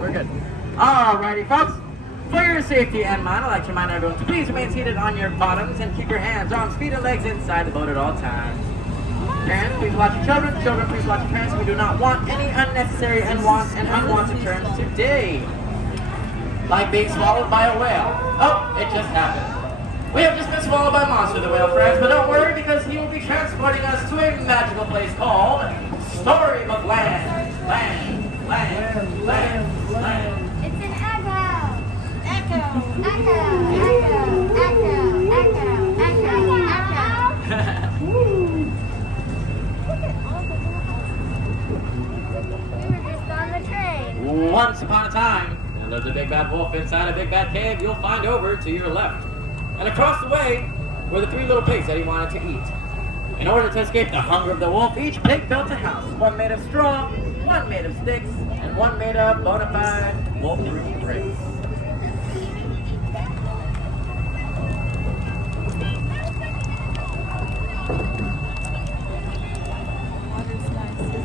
We're good. Alrighty, folks. For your safety and mine, I'd like to remind everyone to please remain seated on your bottoms and keep your hands, arms, feet, and legs inside the boat at all times. Parents, please watch your children. Children, please watch your parents. We do not want any unnecessary and unwanted turns today. Like being swallowed by a whale. Oh, it just happened. We have just been swallowed by Monster the Whale, friends, but don't worry because he will be transporting us to a magical place called Storybook Land. It's an echo. We were just on the train. Once upon a time, there lived a big bad wolf inside a big bad cave you'll find over to your left. And across the way were the 3 little pigs that he wanted to eat. In order to escape the hunger of the wolf, each pig built a house. One made of straw, one made of sticks, and one made of bona fide wolf-proof bricks.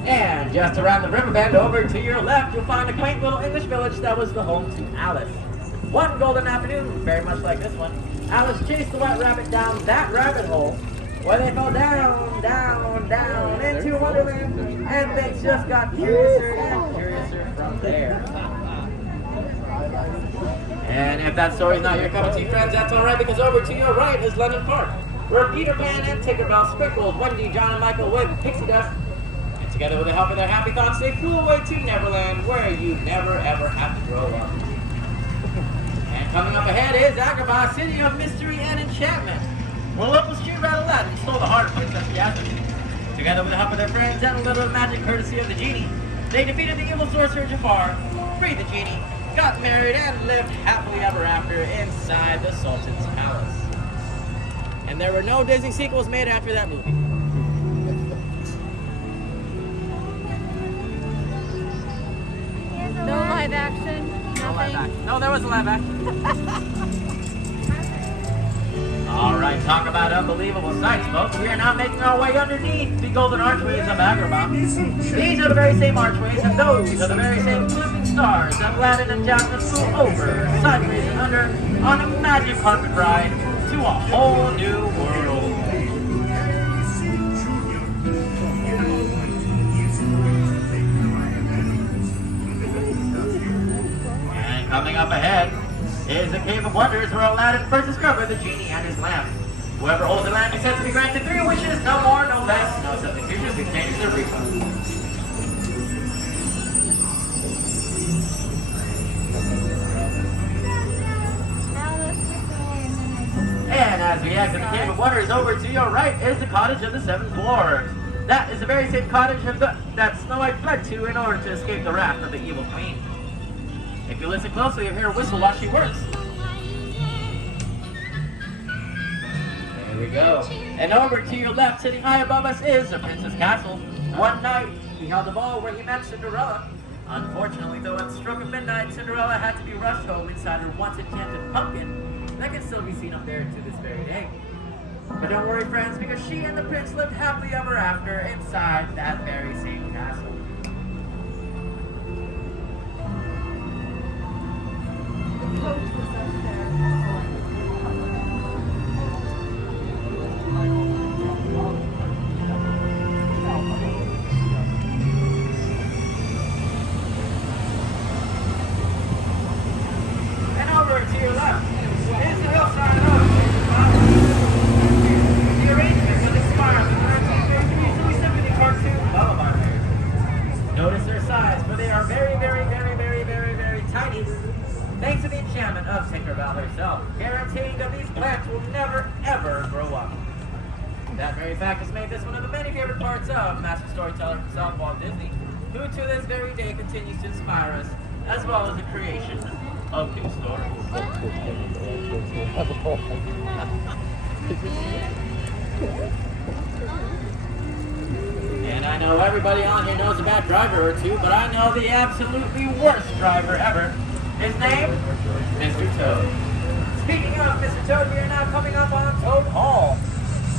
And just around the river bend over to your left, you'll find a quaint little English village that was the home to Alice. One golden afternoon, very much like this one, Alice chased the white rabbit down that rabbit hole, where they fell down into Wonderland, and things just got curiouser and curiouser from there. And if that story's not your cup of tea, friends, that's alright, because over to your right is London Park, where Peter Pan and Tinkerbell, Sprinkles, Wendy, John, and Michael Wood, Pixie Dust, and together with the help of their happy thoughts, they flew away to Neverland, where you never ever have to grow up. And coming up ahead is Agrabah, city of mystery and enchantment. Where local street rat Aladdin stole the heart of Princess Jasmine. Together with the help of their friends and a little magic courtesy of the genie, they defeated the evil sorcerer Jafar, freed the genie, got married, and lived happily ever after inside the Sultan's palace. And there were no Disney sequels made after that movie. No live action. No live action. No, there was a live action. Alright, talk about unbelievable sights, folks. We are now making our way underneath the golden archways of Agrabah. These are the very same archways, and those are the very same flipping stars that Aladdin and Jasmine flew over, sideways and under, on a magic carpet ride to a whole new world. And coming up ahead is the Cave of Wonders, where Aladdin first discovered the genie and his lamp. Whoever holds the lamp is said to be granted 3 wishes, no more, no less, no substitutions, exchanges, or refunds. And as we exit the Cave of Wonders, over to your right is the Cottage of the 7 Dwarves. That is the very same cottage that Snow White fled to in order to escape the wrath of the evil queen. If you listen closely, you'll hear her whistle while she works. There we go. And over to your left, sitting high above us, is the Prince's Castle. One night, he held a ball where he met Cinderella. Unfortunately, though, at the stroke of midnight, Cinderella had to be rushed home inside her once-enchanted pumpkin that can still be seen up there to this very day. But don't worry, friends, because she and the prince lived happily ever after inside that very same castle. Notice their size, for they are very, very, very, very, very, very tiny, thanks to the enchantment of Tinkerbell herself, guaranteeing that these plants will never, ever grow up. That very fact has made this one of the many favorite parts of master storyteller himself, Walt Disney, who to this very day continues to inspire us, as well as the creation of new stories. And I know everybody on here knows a bad driver or two, but I know the absolutely worst driver ever. His name? Mr. Toad. Speaking of Mr. Toad, we are now coming up on Toad Hall.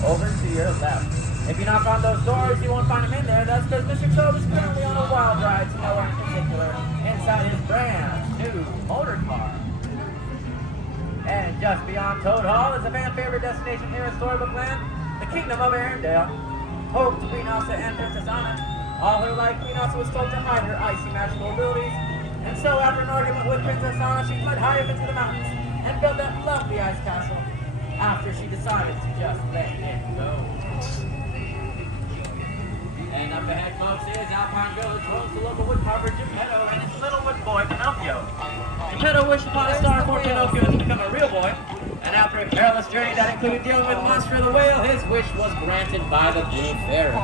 Over to your left. If you knock on those doors, you won't find him in there. That's because Mr. Toad is currently on a wild ride to nowhere in particular, inside his brand new motor car. And just beyond Toad Hall is a fan favorite destination here in Storybook Land, the Kingdom of Arendelle. Home to Queen Elsa and Princess Anna. All her life, Queen Elsa was told to hide her icy magical abilities. And so after an argument with Princess Anna, she fled high up into the mountains and built that lovely ice castle after she decided to just let it go. And up ahead, folks, is Alpine Village, home to local woodcarver Geppetto and his little wood boy, Pinocchio. Geppetto wished upon a star for Pinocchio to become a real boy, and after a perilous journey that included dealing with Monster the Whale, his wish was granted by the Blue Fairy.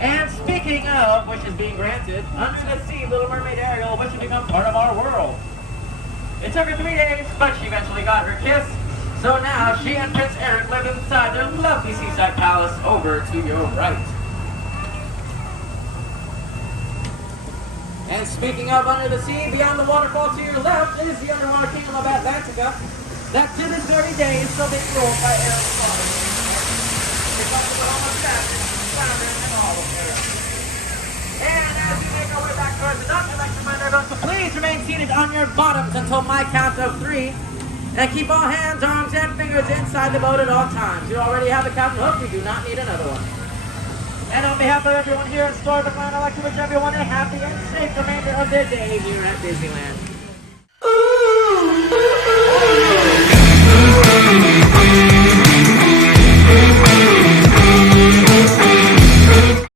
And speaking of wishes being granted, under the sea, Little Mermaid Ariel wished to become part of our world. It took her 3 days, but she eventually got her kiss. So now she and Prince Eric live inside their lovely seaside palace over to your right. And speaking of under the sea, beyond the waterfall to your left is the underwater kingdom of Atlantica that to this very day is still being ruled by Eric's father. It's also the home of fashion, glamour, and all of it. And as we make our way back towards the dock, I'd like to remind everyone to please remain seated on your bottoms until my count of 3. And keep all hands, arms, and fingers inside the boat at all times. You already have a captain hook, you do not need another one. And on behalf of everyone here in Storybook Land, I'd like to wish everyone a happy and safe remainder of their day here at Disneyland. Ooh.